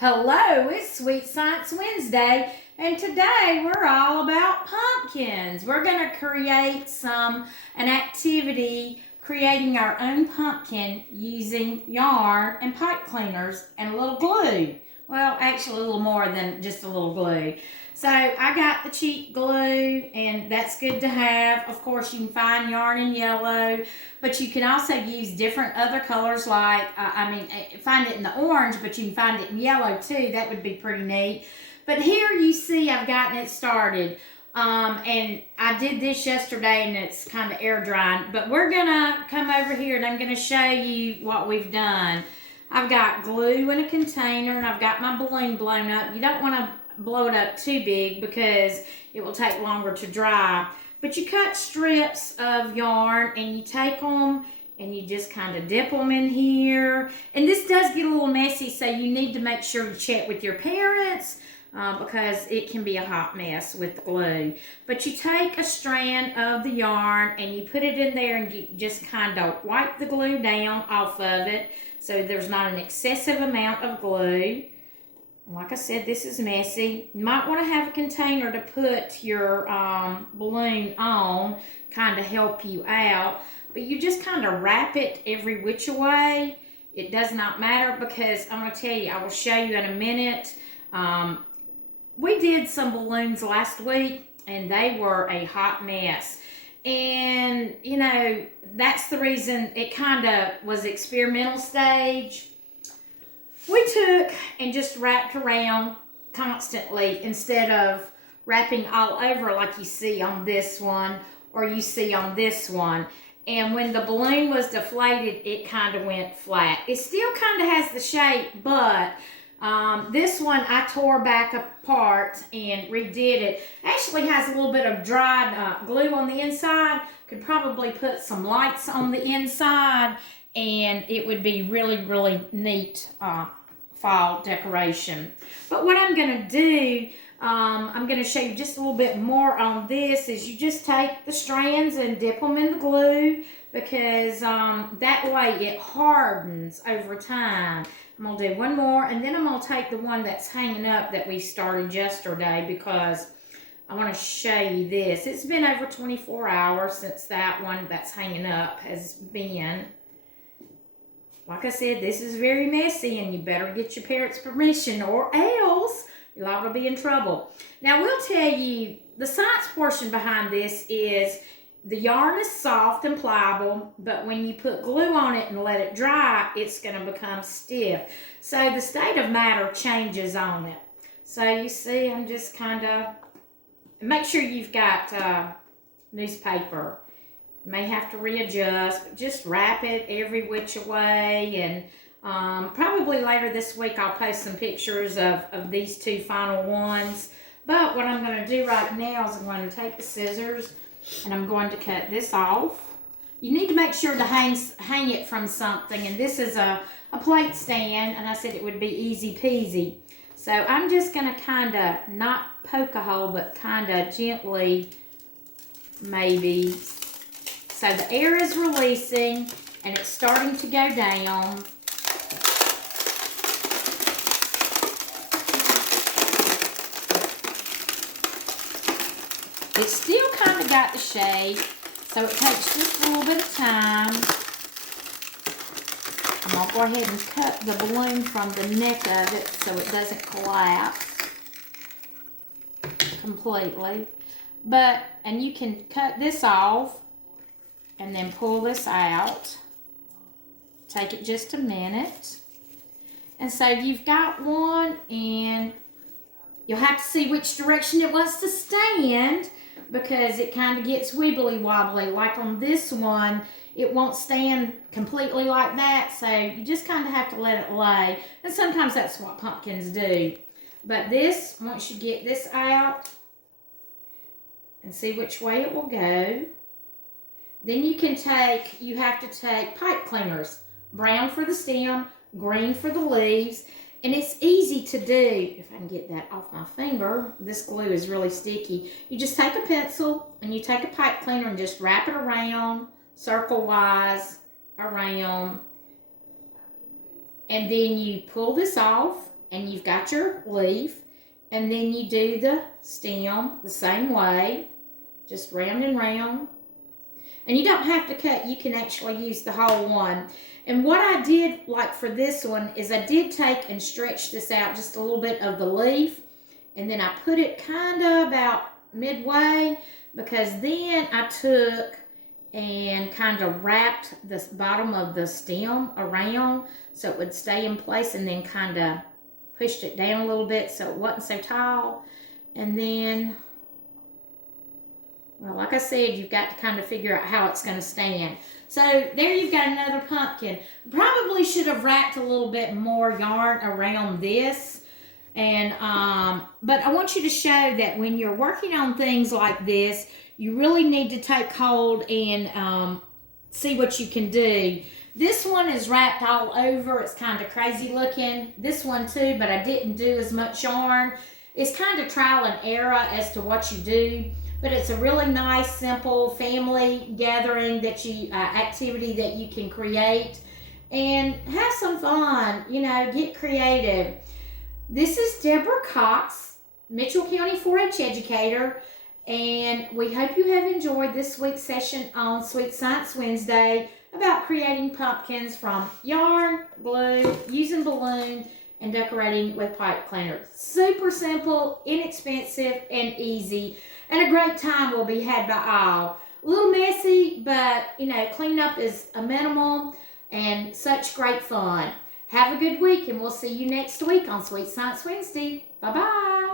Hello, it's Sweet Science Wednesday, and today we're all about pumpkins. We're going to create an activity creating our own pumpkin using yarn and pipe cleaners and a little glue. Well, actually a little more than just a little glue. So I got the cheap glue, and that's good to have. Of course, you can find yarn in yellow, but you can also use different other colors like, find it in the orange, but you can find it in yellow too. That would be pretty neat. But here you see I've gotten it started. And I did this yesterday and it's kind of air drying. But we're going to come over here and I'm going to show you what we've done. I've got glue in a container and I've got my balloon blown up. You don't want to blow it up too big because it will take longer to dry. But you cut strips of yarn and you take them and you just kind of dip them in here. And this does get a little messy, so you need to make sure you check with your parents because it can be a hot mess with the glue. But you take a strand of the yarn and you put it in there and you just kind of wipe the glue down off of it so there's not an excessive amount of glue. Like I said, this is messy. You might want to have a container to put your balloon on, kind of help you out. But you just kind of wrap it every which way. It does not matter because I'm going to tell you, I will show you in a minute. We did some balloons last week and they were a hot mess. And, you know, that's the reason it kind of was experimental stage. We took and just wrapped around constantly instead of wrapping all over like you see on this one or you see on this one. And when the balloon was deflated, it kind of went flat. It still kind of has the shape, but this one I tore back apart and redid it. Actually has a little bit of dried glue on the inside. Could probably put some lights on the inside and it would be really, really neat fall decoration. But what I'm going to do, I'm going to show you just a little bit more on this, is you just take the strands and dip them in the glue because that way it hardens over time. I'm going to do one more and then I'm going to take the one that's hanging up that we started yesterday because I want to show you this. It's been over 24 hours since that one that's hanging up has been. Like I said, this is very messy and you better get your parents' permission or else you're liable to be in trouble. Now, we'll tell you, the science portion behind this is the yarn is soft and pliable, but when you put glue on it and let it dry, it's going to become stiff. So the state of matter changes on it. So you see, I'm just kind of, make sure you've got newspaper. May have to readjust, but just wrap it every which way. And probably later this week I'll post some pictures of these two final ones. But what I'm going to do right now is I'm going to take the scissors and I'm going to cut this off. You need to make sure to hang it from something. And this is a plate stand, and I said it would be easy peasy. So I'm just going to kind of not poke a hole, but kind of gently maybe. So the air is releasing and it's starting to go down. It's still kind of got the shape, so it takes just a little bit of time. I'm going to go ahead and cut the balloon from the neck of it so it doesn't collapse completely. And you can cut this off and then pull this out. Take it just a minute. And so you've got one, and you'll have to see which direction it wants to stand because it kind of gets wibbly wobbly. Like on this one, it won't stand completely like that, so you just kind of have to let it lay. And sometimes that's what pumpkins do. But this, once you get this out and see which way it will go, then you have to take pipe cleaners. Brown for the stem, green for the leaves. And it's easy to do. If I can get that off my finger, this glue is really sticky. You just take a pencil and you take a pipe cleaner and just wrap it around, circle-wise, around. And then you pull this off and you've got your leaf, and then you do the stem the same way, just round and round. And you don't have to cut, you can actually use the whole one. And what I did, like for this one, is I did take and stretch this out just a little bit of the leaf, and then I put it kind of about midway, because then I took and kind of wrapped the bottom of the stem around so it would stay in place, and then kind of pushed it down a little bit so it wasn't so tall. And then, well, like I said, you've got to kind of figure out how it's going to stand. So there you've got another pumpkin. Probably should have wrapped a little bit more yarn around this. And but I want you to show that when you're working on things like this, you really need to take hold and see what you can do. This one is wrapped all over. It's kind of crazy looking. This one too, but I didn't do as much yarn. It's kind of trial and error as to what you do. But it's a really nice, simple family gathering that activity that you can create and have some fun. You know, get creative. This is Debra Cox, Mitchell County 4-H educator, and we hope you have enjoyed this week's session on Sweet Science Wednesday about creating pumpkins from yarn, glue, using balloon, and decorating with pipe cleaner. Super simple, inexpensive, and easy. And a great time will be had by all. A little messy, but, you know, cleanup is a minimal and such great fun. Have a good week, and we'll see you next week on Sweet Science Wednesday. Bye-bye.